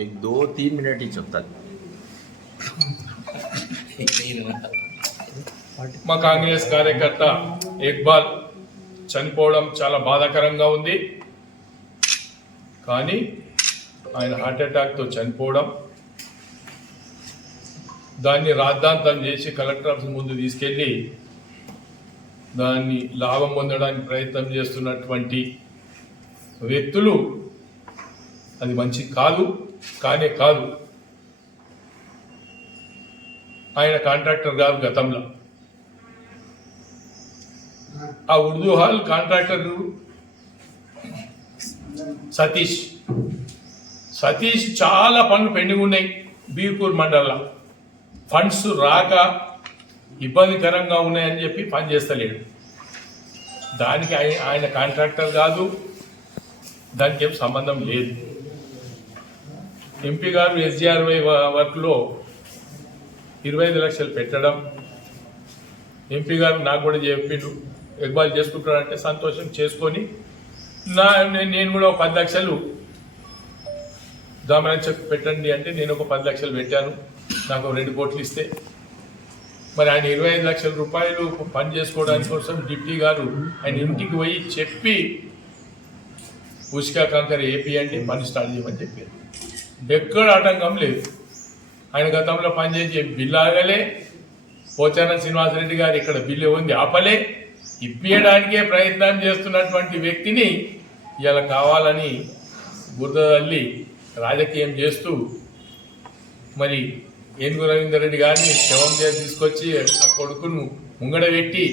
एक 2-3 मिनट ही चलता మా కాంగ్రెస్ కార్యకర్త ఇక్బాల్ చనిపోవడం చాలా బాధాకరంగా ఉంది. కానీ ఆయన హార్ట్ అటాక్తో చనిపోవడం, దాన్ని రాద్ధాంతం చేసి కలెక్టర్ ఆఫీస్ ముందు తీసుకెళ్ళి దాన్ని లాభం పొందడానికి ప్రయత్నం చేస్తున్నటువంటి వ్యక్తులు అది మంచి కాదు, కానే కాదు. ఆయన కాంట్రాక్టర్ గారు గతంలో ఆ ఉర్దూ హాల్ కాంట్రాక్టర్ సతీష్ చాలా పనులు పెండింగ్ ఉన్నాయి. బీర్పూర్ మండలంలో ఫండ్స్ రాక ఇబ్బందికరంగా ఉన్నాయని చెప్పి పని చేస్తలేడు. దానికి ఆయన కాంట్రాక్టర్ కాదు, దానికి ఏం సంబంధం లేదు. ఎంపీ గారు SGRY వర్క్లో 25 లక్షలు పెట్టడం, ఎంపీ గారు నాకు కూడా చెప్పిండు ఇక్బాల్ చేసుకుంటాడంటే సంతోషం చేసుకొని నేను కూడా ఒక 10 లక్షలు దామరాంచకు పెట్టండి అంటే నేను ఒక 10 లక్షలు పెట్టాను. నాకు 2 కోట్లు ఇస్తే మరి ఆయన 25 లక్షల రూపాయలు పని చేసుకోవడానికి కోసం డిప్టీ గారు ఆయన ఇంటికి పోయి చెప్పి ఉష్కా కంకర ఏపీయండి పని స్టార్ట్ చేయమని చెప్పారు. ఎక్కడ ఆటంకం లేదు. ఆయన గతంలో పనిచేసి బిల్లు ఆగలే. పోచారం శ్రీనివాసరెడ్డి గారు ఇక్కడ బిల్లు ఉంది ఆపలే. ఇప్పించడానికే ప్రయత్నం చేస్తున్నటువంటి వ్యక్తిని ఇలా కావాలని బురదల్లి రాజకీయం చేస్తూ మరి ఏనుగు రవీందర్ రెడ్డి గారిని శవం తీసుకొచ్చి ఆ కొడుకును ముంగడ పెట్టి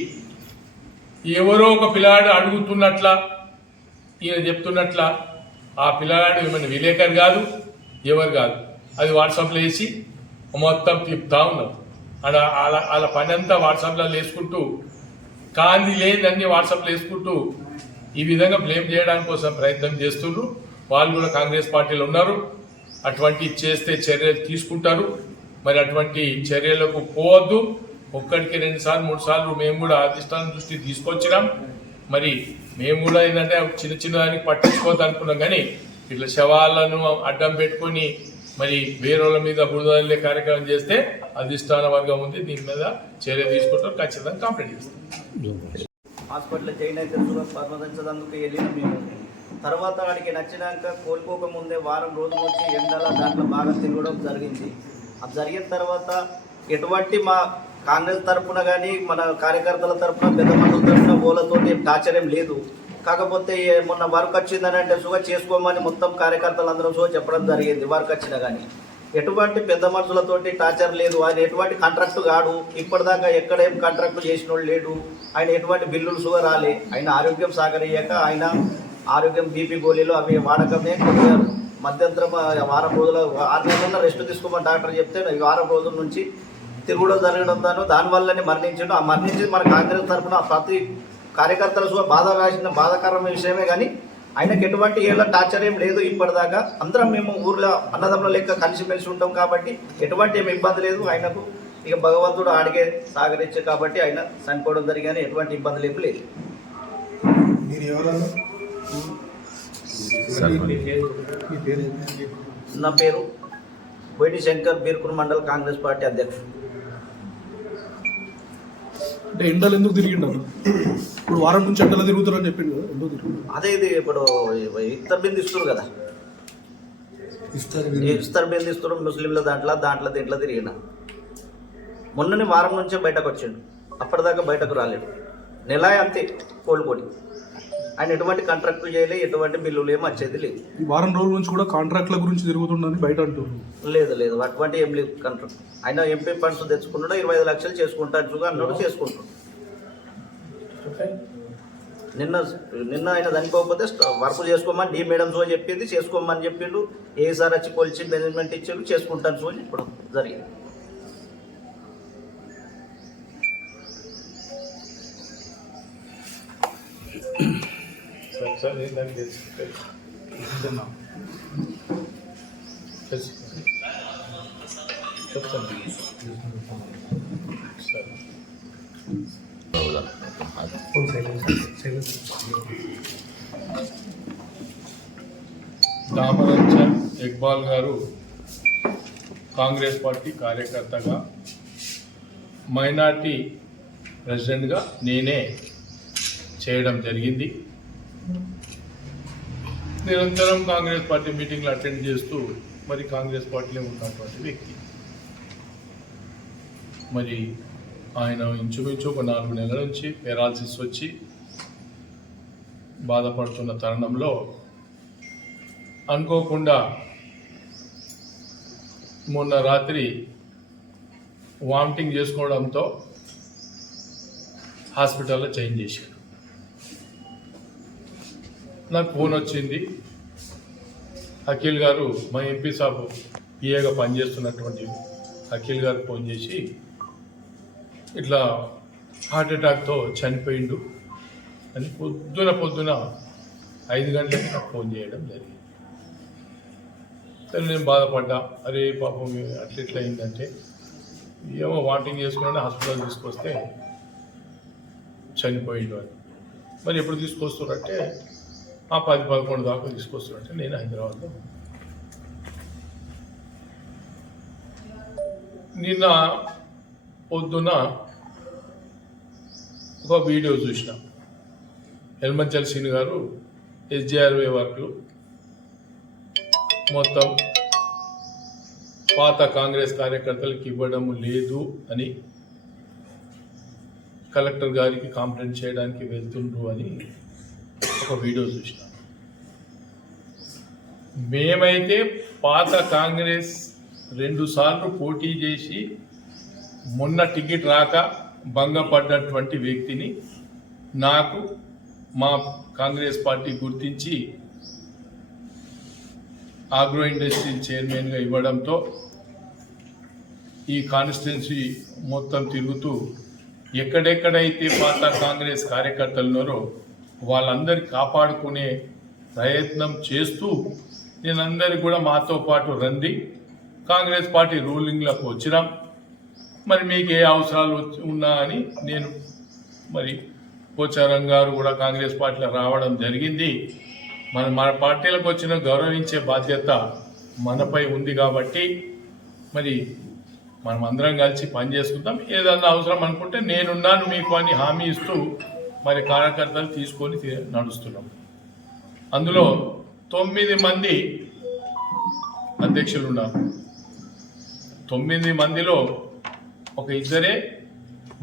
ఎవరో ఒక పిల్లాడు అడుగుతున్నట్ల ఈయన చెప్తున్నట్ల ఆ పిల్లాడు ఏమైనా విలేకరు కాదు, ఎవరు కాదు. అది వాట్సాప్లో వేసి మొత్తం తిప్పుతా ఉన్నాం. వాళ్ళ పని అంతా వాట్సాప్లో వేసుకుంటూ కాంతి లేదని వాట్సాప్లో వేసుకుంటూ ఈ విధంగా బ్లేమ్ చేయడానికి కోసం ప్రయత్నం చేస్తున్నారు. వాళ్ళు కూడా కాంగ్రెస్ పార్టీలో ఉన్నారు. అటువంటి చేస్తే చర్యలు తీసుకుంటారు. మరి అటువంటి చర్యలకు పోవద్దు. 1కి 2 సార్లు 3 సార్లు మేము కూడా అధిష్టానం దృష్టి తీసుకొచ్చినాం. మరి మేము కూడా ఏంటంటే చిన్న దానికి పట్టించుకోవద్దు అనుకున్నాం. కానీ ఇట్లా శవాలను అడ్డం పెట్టుకొని మరి వేరేల మీద బురదల్లే కార్యక్రమం చేస్తే అధిష్టాన వర్గం ఉంది, దీని మీద చర్య తీసుకుంటాం, ఖచ్చితంగా కంప్లైంట్ చేస్తాం. హాస్పిటల్ చేయండి పర్మదించడానికి వెళ్ళిన మేము తర్వాత వాడికి నచ్చినాక కోలుకోకముందే వారం రోజులు వచ్చి ఎండల దాంట్లో బాగా తిరగడం జరిగింది. అది జరిగిన తర్వాత ఎటువంటి మా కాంగ్రెస్ తరఫున కానీ మన కార్యకర్తల తరఫున పెద్ద మందుల తరఫున ఓలతో టార్చర్ ఏం లేదు. కాకపోతే మొన్న వర్క్ వచ్చిందని అంటే సుగా చేసుకోమని మొత్తం కార్యకర్తలు అందరూ సుగా చెప్పడం జరిగింది. వర్క్ వచ్చినా కానీ ఎటువంటి పెద్ద మనుషులతోటి టార్చర్ లేదు. ఆయన ఎటువంటి కాంట్రాక్ట్ కాడు, ఇప్పటిదాకా ఎక్కడేం కాంట్రాక్టు చేసిన వాళ్ళు లేడు. ఆయన ఎటువంటి బిల్లులు సుగా రాలే. ఆయన ఆరోగ్యం సాగరయ్యాక ఆయన ఆరోగ్యం బీపీ గోళీలు అవి వాడకమే కొద్దిగా మధ్యంతరం వారం రోజుల 6 నెలల రెస్ట్ తీసుకోమని డాక్టర్ చెప్తే వారం రోజుల నుంచి తిరుగుడు జరగడంతో దానివల్లనే మరణించాడు. ఆ మరణించి మన కాంగ్రెస్ తరఫున ప్రతి కార్యకర్తలు సుగా బాధాకరమైన విషయమే. కానీ ఆయనకు ఎటువంటి ఏళ్ళ టార్చర్ ఏం లేదు. ఇప్పటిదాకా అందరం మేము ఊర్లో అన్నదమ్ముల లెక్క కలిసిమెలిసి ఉంటాం కాబట్టి ఎటువంటి ఏమి ఇబ్బంది లేదు. ఆయనకు ఇక భగవంతుడు ఆడిగే సాగరించే కాబట్టి ఆయన చనిపోవడం జరిగానే ఎటువంటి ఇబ్బందులు ఏమి లేదు. నా పేరు బోయిని శంకర్, బీర్పూర్ మండల్ కాంగ్రెస్ పార్టీ అధ్యక్షుడు. అంటే ఎండలు ఎందుకు తిరిగిండారు? ఇప్పుడు వారం నుంచి ఎండలు తిరుగుతారని చెప్పిండు కదా, ఎందుకు తిరుగుతారు? అదే ఇది ఇప్పుడు ఇఫ్తార్ బిందు ఇస్తారు కదా, ఇఫ్తార్ బిందు ఇస్తారు ముస్లింల దాంట్లో దీంట్లో తిరిగిన. మొన్ననే వారం నుంచే బయటకు వచ్చిండు, అప్పటిదాకా బయటకు రాలేడు. నెల అంతే కోలుకొని. ఆయన ఎటువంటి కాంట్రాక్టులు చేయలేదు, ఎటువంటి బిల్లులు ఏమి వచ్చేది లేదు. ఈ వారం రోజుల నుంచి కూడా కాంట్రాక్ట్ల గురించి తిరుగుతుండని బయట అంటున్నారు. లేదు అటువంటి ఏం లేదు కాంట్రాక్ట్. ఆయన ఎంపీ ఫండ్స్ తెచ్చుకున్నాడు, 25 లక్షలు చేసుకుంటాడు అన్నాడు, చేసుకుంటాడు. నిన్న ఆయన చనిపోకపోతే వర్క్ చేసుకోమని డి మేడం సో చెప్పింది, చేసుకోమని చెప్పిండు. ఏసారి వచ్చి కొలిచి మేనేజ్మెంట్ ఇచ్చారు, చేసుకుంటాను సో చెప్పడం జరిగింది. దామరంచ ఇక్బాల్ గారు కాంగ్రెస్ పార్టీ కార్యకర్తగా మైనార్టీ ప్రెసిడెంట్గా నేనే చేయడం జరిగింది. నిరంతరం కాంగ్రెస్ పార్టీ మీటింగ్లు అటెండ్ చేస్తూ మరి కాంగ్రెస్ పార్టీలో ఉన్నటువంటి వ్యక్తి. మరి ఆయన ఇంచుమించు ఒక 4 నెలల నుంచి పెరాలసిస్ వచ్చి బాధపడుతున్న తరుణంలో అనుకోకుండా మొన్న రాత్రి వామిటింగ్ చేసుకోవడంతో హాస్పిటల్లో చేంజ్ చేశాడు. నాకు ఫోన్ వచ్చింది. అఖిల్ గారు, మా ఎంపీ సాబు పిఏగా పనిచేస్తున్నటువంటి అఖిల్ గారు ఫోన్ చేసి ఇట్లా హార్ట్ అటాక్తో చనిపోయిండు అని పొద్దున 5 గంటలకి నాకు ఫోన్ చేయడం జరిగింది. సరే నేను బాధపడ్డా. అరే పాపం అట్లా అయిందంటే ఏమో వామిటింగ్ చేసుకుని హాస్పిటల్ తీసుకొస్తే చనిపోయిండు అని. మరి ఎప్పుడు తీసుకొస్తున్నారంటే 10-11 దాకా తీసుకొస్తున్నారంటే నేను హైదరాబాద్లో. నిన్న పొద్దున ఒక వీడియో చూసిన. ఎల్మంచల్ సీన్ గారు SJRV వర్క్లు మొత్తం పాత కాంగ్రెస్ కార్యకర్తలకు ఇవ్వడం లేదు అని కలెక్టర్ గారికి కంప్లైంట్ చేయడానికి వెళ్తుండ్రు అని ఒక వీడియో చూసిన. మేమైతే పాత కాంగ్రెస్ 2 సార్లు పోటీ చేసి మొన్న టికెట్ రాక భంగపడ్డటువంటి వ్యక్తిని నాకు మా కాంగ్రెస్ పార్టీ గుర్తించి ఆగ్రో ఇండస్ట్రీ చైర్మన్గా ఇవ్వడంతో ఈ కాన్స్టిట్యున్సీ మొత్తం తిరుగుతూ ఎక్కడెక్కడైతే పాత కాంగ్రెస్ కార్యకర్తలు ఉన్నారో వాళ్ళందరినీ కాపాడుకునే ప్రయత్నం చేస్తూ నేనందరికీ కూడా మాతో పాటు రండి, కాంగ్రెస్ పార్టీ రూలింగ్లకు వచ్చినాం, మరి మీకు ఏ అవసరాలు ఉన్నా అని నేను మరి పోచారం గారు కూడా కాంగ్రెస్ పార్టీలో రావడం జరిగింది. మన పార్టీలకు వచ్చిన గౌరవించే బాధ్యత మనపై ఉంది కాబట్టి మరి మనం అందరం కలిసి పనిచేసుకుంటాం. ఏదన్నా అవసరం అనుకుంటే నేనున్నాను మీకు అని హామీ ఇస్తూ మరి కార్యకర్తలు తీసుకొని నడుస్తున్నాం. అందులో 9 మంది అధ్యక్షులు ఉన్నారు. 9 మందిలో ఒక 2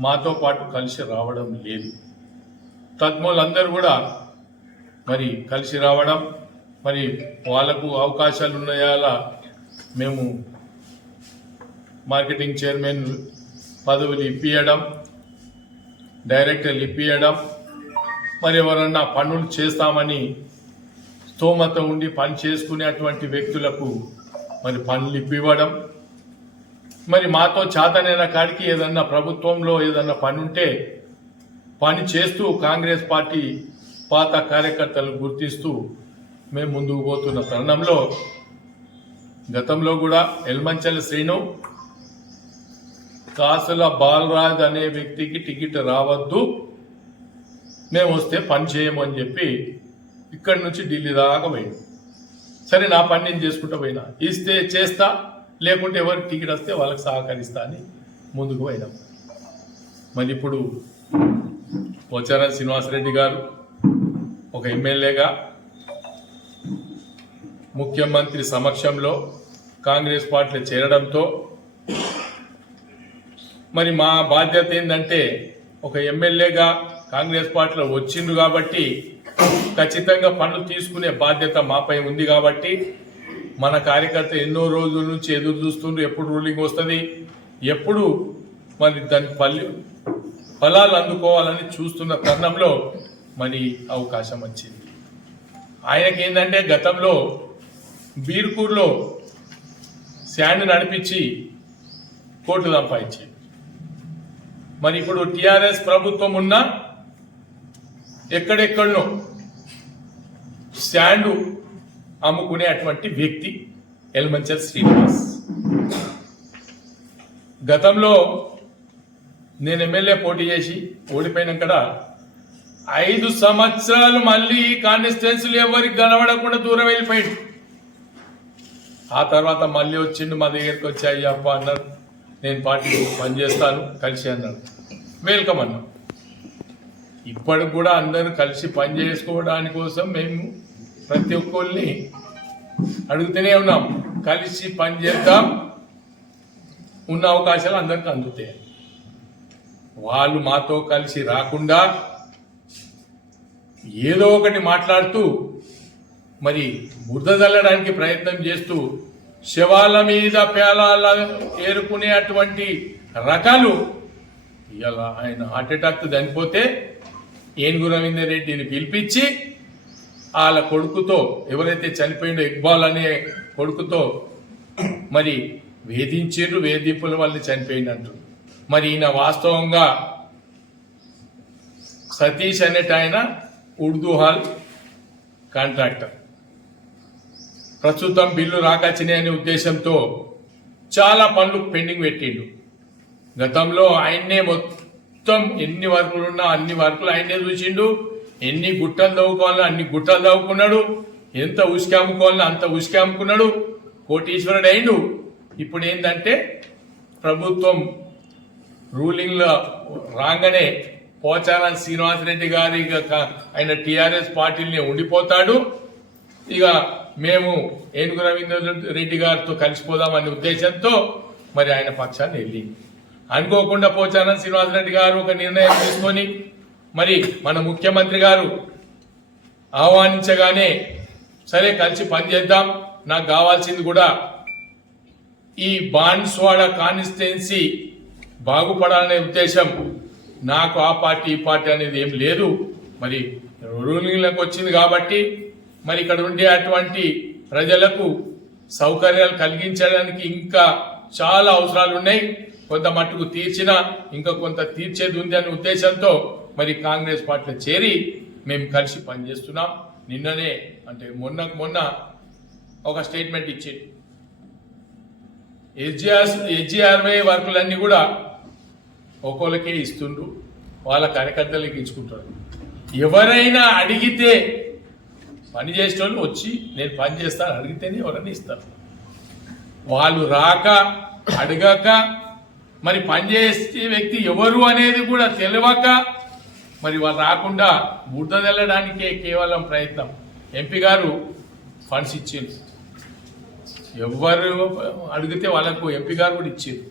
మాతో పాటు కలిసి రావడం లేదు. తద్మూలందరూ కూడా మరి కలిసి రావడం, మరి వాళ్ళకు అవకాశాలు ఉన్నాయాలా మేము మార్కెటింగ్ చైర్మన్ పదవులు ఇప్పియడం, డైరెక్టర్లు ఇప్పియడం, మరి ఎవరన్నా పనులు చేస్తామని స్తోమత ఉండి పని చేసుకునేటువంటి వ్యక్తులకు మరి పనులు ఇప్పివ్వడం, మరి మాతో చేతనైన కాడికి ఏదన్నా ప్రభుత్వంలో ఏదన్నా పని ఉంటే పని చేస్తూ కాంగ్రెస్ పార్టీ పాత కార్యకర్తలను గుర్తిస్తూ మేము ముందుకు పోతున్న తరుణంలో గతంలో కూడా ఎల్మంచల శ్రీను కాసుల బాలరాజ్ అనే వ్యక్తికి టికెట్ రావద్దు, మేము వస్తే పని చేయము అని చెప్పి ఇక్కడి నుంచి ఢిల్లీ దాకా పోయింది. సరే నా పని నేను చేసుకుంటూ పోయినా, ఇస్తే చేస్తా, లేకుంటే ఎవరికి టికెట్ వస్తే వాళ్ళకి సహకరిస్తా అని ముందుకు పోయినాం. మరి ఇప్పుడు పోచారం శ్రీనివాసరెడ్డి గారు ఒక ఎమ్మెల్యేగా ముఖ్యమంత్రి సమక్షంలో కాంగ్రెస్ పార్టీలో చేరడంతో మరి మా బాధ్యత ఏంటంటే ఒక ఎమ్మెల్యేగా కాంగ్రెస్ పార్టీలో వచ్చిండ్రు కాబట్టి ఖచ్చితంగా పనులు తీసుకునే బాధ్యత మాపై ఉంది కాబట్టి మన కార్యకర్త ఎన్నో రోజుల నుంచి ఎదురు చూస్తుండ్రు, ఎప్పుడు రూలింగ్ వస్తుంది, ఎప్పుడు మరి దాని ఫలాలు అందుకోవాలని చూస్తున్న తరుణంలో మరి అవకాశం వచ్చింది. ఆయనకి ఏంటంటే గతంలో బీర్కూర్లో శాండ్ నడిపించి కోర్టు సంపాదించి, మరి ఇప్పుడు టిఆర్ఎస్ ప్రభుత్వం ఉన్నా ఎక్కడెక్కడనో శాండ్ అమ్ముకునే అటువంటి వ్యక్తి ఎల్మంచల్ శ్రీనివాస్. గతంలో నేను ఎమ్మెల్యే పోటీ చేసి ఓడిపోయినాక 5 సంవత్సరాలు మళ్ళీ కాన్స్టిట్యున్సీలు ఎవరికి కనబడకుండా దూరం వెళ్ళిపోయింది. ఆ తర్వాత మళ్ళీ వచ్చిండు మా దగ్గరికి వచ్చి అయ్యప్ప అన్నారు, నేను పార్టీకి పనిచేస్తాను కలిసి అన్నాడు. వెల్కమ్ అన్నాం. ఇప్పటికి కూడా అందరూ కలిసి పని చేసుకోవడానికి కోసం మేము ప్రతి ఒక్కరిని అడుగుతూనే ఉన్నాం, కలిసి పని చేద్దాం, ఉన్న అవకాశాలు అందరికీ అందుతాయి. వాళ్ళు మాతో కలిసి రాకుండా ఏదో ఒకటి మాట్లాడుతూ మరి బురద చల్లడానికి ప్రయత్నం చేస్తూ శవాల మీద పేలాల ఏరుకునే అటువంటి రకాలు. ఇలా ఆయన హార్ట్ అటాక్ చనిపోతే ఏనుగు రవీందర్ రెడ్డిని పిలిపించి వాళ్ళ కొడుకుతో, ఎవరైతే చనిపోయిండో ఇక్బాల్ అనే కొడుకుతో మరి వేధించారు, వేధింపుల వల్ల చనిపోయినట్టు. మరి ఈయన వాస్తవంగా సతీష్ అనేట ఆయన ఉర్దూ హాల్ కాంట్రాక్టర్. ప్రస్తుతం బిల్లు రాకచ్చినాయి అనే ఉద్దేశంతో చాలా పనులు పెండింగ్ పెట్టిండు. గతంలో ఆయన్నే మొత్తం ఎన్ని వర్కులు ఉన్నా అన్ని వర్కులు ఆయన్నే చూసిండు. ఎన్ని గుట్టలు తవ్వుకోవాలని అన్ని గుట్టలు తవ్వుకున్నాడు, ఎంత ఉసుక అమ్ముకోవాలని అంత ఉసుక అమ్ముకున్నాడు, కోటీశ్వరుడు అయిండు. ఇప్పుడు ఏంటంటే ప్రభుత్వం రూలింగ్లో రాగానే పోచారం శ్రీనివాసరెడ్డి గారి ఆయన టీఆర్ఎస్ పార్టీని ఉండిపోతాడు. ఇక మేము ఏనుగు రవీందర్ రెడ్డి గారితో కలిసిపోదామనే ఉద్దేశంతో మరి ఆయన పక్షాన్ని వెళ్ళింది. అనుకోకుండా పోచారం శ్రీనివాసరెడ్డి గారు ఒక నిర్ణయం తీసుకొని మరి మన ముఖ్యమంత్రి గారు ఆహ్వానించగానే సరే కలిసి పనిచేద్దాం, నాకు కావాల్సింది కూడా ఈ బాన్స్వాడ కాన్స్టిట్యున్సీ బాగుపడాలనే ఉద్దేశం. నాకు ఆ పార్టీ ఈ పార్టీ అనేది ఏం లేదు. మరి రూలింగ్లకు వచ్చింది కాబట్టి మరి ఇక్కడ ఉండే అటువంటి ప్రజలకు సౌకర్యాలు కలిగించడానికి ఇంకా చాలా అవసరాలు ఉన్నాయి. కొంత మట్టుకు తీర్చినా ఇంకా కొంత తీర్చేది ఉంది అనే ఉద్దేశంతో మరి కాంగ్రెస్ పార్టీలో చేరి మేము కలిసి పనిచేస్తున్నాం. నిన్ననే అంటే మొన్న ఒక స్టేట్మెంట్ ఇచ్చింది. ఎస్జీఆర్వై వర్కులన్నీ కూడా ఒక్కొక్కరికే ఇస్తుండ్రు, వాళ్ళ కార్యకర్తలకి ఇచ్చుకుంటారు. ఎవరైనా అడిగితే పని చేసేటోళ్ళు వచ్చి నేను పని చేస్తాను అడిగితేనే ఎవరైనా ఇస్తారు. వాళ్ళు రాక అడగక మరి పనిచేసే వ్యక్తి ఎవరు అనేది కూడా తెలియక మరి వాళ్ళు రాకుండా బురద తెల్లడానికే కేవలం ప్రయత్నం. ఎంపీ గారు ఫండ్స్ ఇచ్చింది, ఎవరు అడిగితే వాళ్ళకు ఎంపీ గారు కూడా ఇచ్చింది.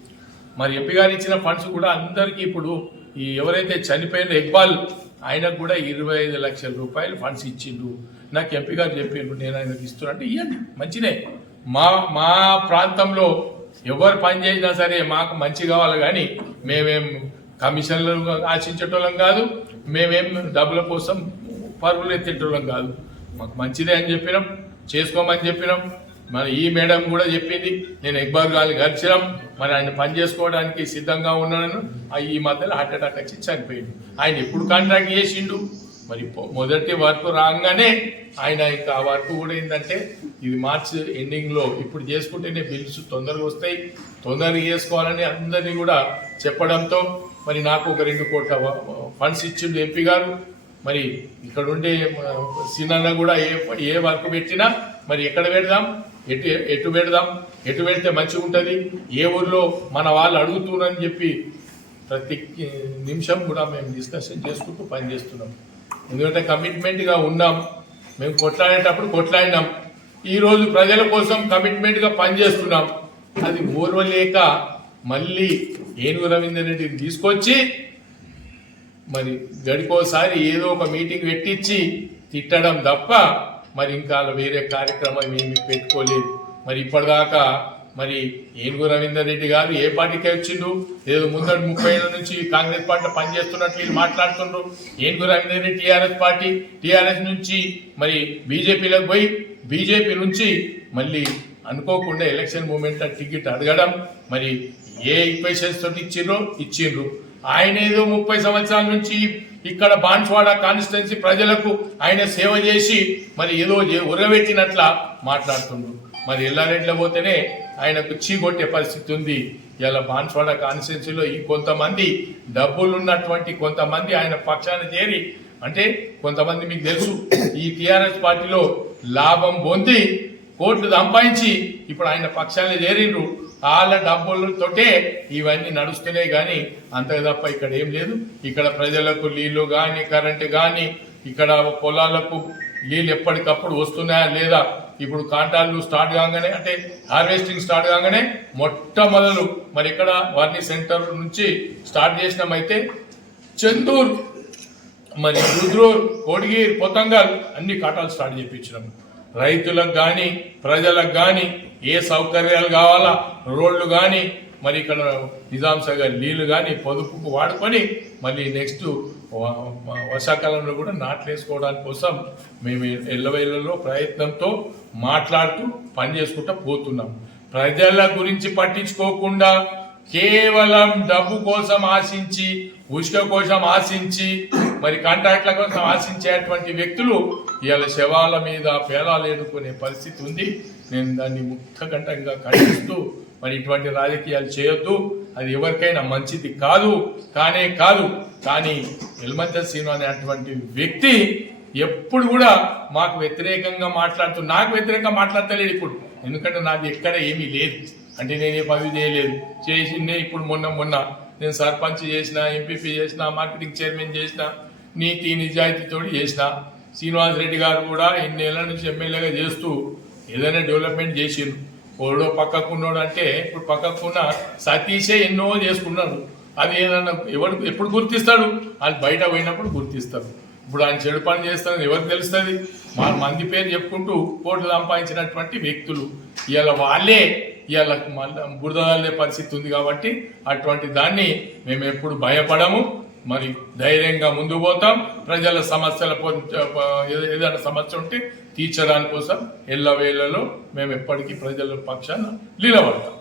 మరి ఎంపీ గారు ఇచ్చిన ఫండ్స్ కూడా అందరికీ ఇప్పుడు ఈ ఎవరైతే చనిపోయిన ఇక్బాల్ ఆయనకు కూడా 25 లక్షల రూపాయలు ఫండ్స్ ఇచ్చిండు. నాకు ఎంపీ గారు చెప్పిండు, నేను ఆయనకు ఇస్తున్నట్టు ఇవ్వండి, మంచినే. మా ప్రాంతంలో ఎవరు పని చేసినా సరే మాకు మంచి కావాలి, కానీ మేమేం కమిషన్లు ఆశించేటోళ్ళం కాదు, మేమేం డబ్బుల కోసం పరుగులు ఎత్తేటోళ్ళం కాదు. మాకు మంచిదే అని చెప్పినాం, చేసుకోమని చెప్పినాం. మరి ఈ మేడం కూడా చెప్పింది, నేను ఇక్బాల్ గారిని కలిసినాం, మరి ఆయన పని చేసుకోవడానికి సిద్ధంగా ఉన్నాను. ఈ మధ్యలో హార్ట్ అటాక్ వచ్చి చనిపోయిండు. ఆయన ఎప్పుడు కాంట్రాక్ట్ చేసిండు, మరి మొదటి వర్క్ రాగానే ఆయన ఇంకా ఆ వర్క్ కూడా ఏంటంటే ఇది మార్చ్ ఎండింగ్లో ఇప్పుడు చేసుకుంటేనే బిల్స్ తొందరగా వస్తాయి, తొందరగా చేసుకోవాలని అందరినీ కూడా చెప్పడంతో మరి నాకు ఒక 2 కోట్ల ఫండ్స్ ఇచ్చిండు ఎంపీ గారు. మరి ఇక్కడ ఉండే సీనన్న కూడా ఏ వర్క్ పెట్టినా మరి ఎక్కడ పెడదాం, ఎటు పెడితే మంచిగా ఉంటుంది, ఏ ఊర్లో మన వాళ్ళు అడుగుతున్నారని చెప్పి ప్రతి నిమిషం కూడా మేము డిస్కషన్ చేసుకుంటూ పనిచేస్తున్నాం. ఎందుకంటే కమిట్మెంట్గా ఉన్నాం, మేము కొట్లాడేటప్పుడు కొట్లాడినాం. ఈరోజు ప్రజల కోసం కమిట్మెంట్గా పనిచేస్తున్నాం. అది ఓర్వలేక మళ్ళీ ఏనుగు రవీందర్ రెడ్డిని తీసుకొచ్చి మరి గడికోసారి ఏదో ఒక మీటింగ్ పెట్టించి తిట్టడం తప్ప మరి ఇంకా వేరే కార్యక్రమం ఏమి పెట్టుకోలేదు. మరి ఇప్పటిదాకా మరి ఏనుగు రవీందర్ రెడ్డి గారు ఏ పార్టీకి వచ్చిండు, ఏదో ముందటి 30 ఏళ్ళ నుంచి కాంగ్రెస్ పార్టీలో పనిచేస్తున్నట్లు వీళ్ళు మాట్లాడుతుండ్రు. ఏనుగు Ravinder Reddy TRS party, TRS నుంచి మరి బీజేపీలోకి పోయి బీజేపీ నుంచి మళ్ళీ అనుకోకుండా ఎలక్షన్ మూమెంట్ టికెట్ అడగడం, మరి ఏ ఈక్వేషన్స్ తోటి ఇచ్చిండ్రు. ఆయన ఏదో 30 సంవత్సరాల నుంచి ఇక్కడ బాన్స్వాడ కాన్స్టిట్యున్సీ ప్రజలకు ఆయన సేవ చేసి మరి ఏదో ఉరవెట్టినట్ల మాట్లాడుతుండ్రు. మరి ఎల్లారెడ్డిలో పోతేనే ఆయనకు చీకొట్టే పరిస్థితి ఉంది. ఇలా బాన్స్వాడ కాన్స్టిట్యున్సీలో ఈ కొంతమంది డబ్బులున్నటువంటి కొంతమంది ఆయన పక్షాన చేరి, అంటే కొంతమంది మీకు తెలుసు ఈ టీఆర్ఎస్ పార్టీలో లాభం పొంది కోట్లు సంపాదించి ఇప్పుడు ఆయన పక్షాన్ని చేరిండ్రు. వాళ్ళ డబ్బులతోటే ఇవన్నీ నడుస్తున్నాయి కానీ అంతకు తప్ప ఇక్కడ ఏం లేదు. ఇక్కడ ప్రజలకు నీళ్లు కానీ కరెంటు కానీ ఇక్కడ పొలాలకు నీళ్ళు ఎప్పటికప్పుడు వస్తున్నాయా లేదా, ఇప్పుడు కాంటాలు స్టార్ట్ కాగానే అంటే హార్వెస్టింగ్ స్టార్ట్ కాగానే మొట్టమొదలు మరి ఇక్కడ వర్ణి సెంటర్ నుంచి స్టార్ట్ చేసినామైతే చందూర్ మరి రుద్రూర్ కోడిగిర్ పొతంగల్ అన్ని కాటాలు స్టార్ట్ చేయించినాము. రైతులకు కానీ ప్రజలకు కానీ ఏ సౌకర్యాలు కావాలా, రోడ్లు కానీ మరి ఇక్కడ నిజాం సాగర్ నీళ్లు కానీ పొదుపుకు వాడుకొని మళ్ళీ నెక్స్ట్ వర్షాకాలంలో కూడా నాట్లు వేసుకోవడానికి కోసం మేము ఎల్లవేళ్లలో ప్రయత్నంతో మాట్లాడుతూ పనిచేసుకుంటూ పోతున్నాం. ప్రజల గురించి పట్టించుకోకుండా కేవలం డబ్బు కోసం ఆశించి, ఉష్క కోసం ఆశించి, మరి కాంట్రాక్ట్ల కోసం ఆశించేటువంటి వ్యక్తులు ఇవాళ శవాల మీద పేలాలు ఎదుర్కొనే పరిస్థితి ఉంది. నేను దాన్ని ముక్తకంఠంగా ఖండిస్తూ మరి ఇటువంటి రాజకీయాలు చేయొద్దు, అది ఎవరికైనా మంచిది కాదు. కానీ ఎల్మంచ శ్రీను అనేటువంటి వ్యక్తి ఎప్పుడు కూడా మాకు వ్యతిరేకంగా నాకు వ్యతిరేకంగా మాట్లాడతలేడు ఇప్పుడు. ఎందుకంటే నాది ఎక్కడ ఏమీ లేదు, అంటే నేనే పదవి చేయలేదు. చేసిందే ఇప్పుడు మొన్న నేను సర్పంచ్ చేసిన, ఎంపీపీ చేసిన, మార్కెటింగ్ చైర్మన్ చేసిన, నీతి నిజాయితీతో చేసిన. శ్రీనివాస్ రెడ్డి గారు కూడా ఇన్నేళ్ల నుంచి ఎమ్మెల్యేగా చేస్తూ ఏదైనా డెవలప్మెంట్ చేసిండ్రు. ఓడో పక్కకున్నాడు అంటే ఇప్పుడు పక్కకున్న సతీషే ఎన్నో చేసుకున్నాడు. అది ఏదన్నా ఎప్పుడు గుర్తిస్తాడు? అది బయట పోయినప్పుడు గుర్తిస్తారు. ఇప్పుడు ఆయన చెడు పని చేస్తారని ఎవరికి తెలుస్తుంది? మంది పేరు చెప్పుకుంటూ కోట్లు సంపాదించినటువంటి వ్యక్తులు ఇవాళ వాళ్ళే ఇవాళ మళ్ళీ బురదలే పరిస్థితి ఉంది. కాబట్టి అటువంటి దాన్ని మేము ఎప్పుడు భయపడము, మరి ధైర్యంగా ముందుకు పోతాం. ప్రజల సమస్యల ఏదైనా సమస్య ఉంటే తీర్చడానికి కోసం ఎల్లవేళలో మేము ఎప్పటికీ ప్రజల పక్షాన నిలబడతాం.